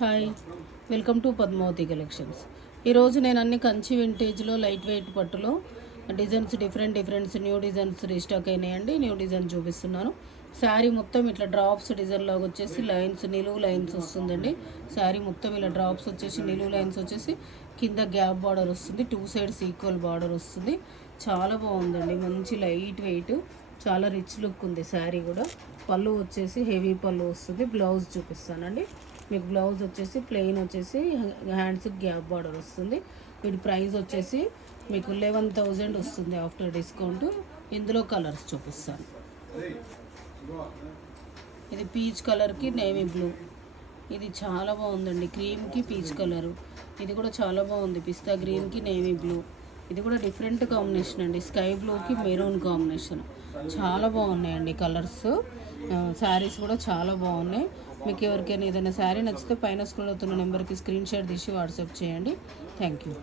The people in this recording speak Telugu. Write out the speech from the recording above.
Hi, welcome to Padmavati collections. ఈరోజు నేను అన్ని కంచి వింటేజ్లో లైట్ వెయిట్ పట్టులో designs differents new designs restock అయినాయండి. న్యూ డిజైన్ చూపిస్తున్నాను. శారీ మొత్తం ఇట్లా డ్రాప్స్ డిజైన్ లాగా వచ్చేసి లైన్స్ నిలువు లైన్స్ వస్తుందండి. శారీ మొత్తం ఇలా డ్రాప్స్ వచ్చేసి నిలువు లైన్స్ వచ్చేసి కింద గ్యాప్ బార్డర్ వస్తుంది. 2 సైడ్స్ ఈక్వల్ బార్డర్ వస్తుంది. చాలా బాగుందండి, మంచి లైట్ వెయిట్, చాలా రిచ్ లుక్ ఉంది. శారీ కూడా పళ్ళు వచ్చేసి హెవీ పళ్ళు వస్తుంది. బ్లౌజ్ చూపిస్తానండి. మీకు బ్లౌజ్ వచ్చేసి ప్లెయిన్ వచ్చేసి హ్యాండ్స్కి గ్యాప్ బార్డర్ వస్తుంది. వీటి ప్రైస్ వచ్చేసి మీకు 11,000 వస్తుంది ఆఫ్టర్ డిస్కౌంట్. ఇందులో కలర్స్ చూపిస్తాను. ఇది పీచ్ కలర్కి నేవీ బ్లూ, ఇది చాలా బాగుందండి. క్రీమ్కి పీచ్ కలరు, ఇది కూడా చాలా బాగుంది. పిస్తా గ్రీన్కి నేవీ బ్లూ, ఇది కూడా డిఫరెంట్ కాంబినేషన్ అండి. స్కై బ్లూకి మెరూన్ కాంబినేషన్, చాలా బాగున్నాయండి కలర్స్. శారీస్ కూడా చాలా బాగున్నాయి. మీకు ఎవరికైనా ఏదైనా శారీ నచ్చితే పైన స్క్రోల్ అవుతున్న నెంబర్కి స్క్రీన్ షాట్ తీసి వాట్సాప్ చేయండి. Thank you.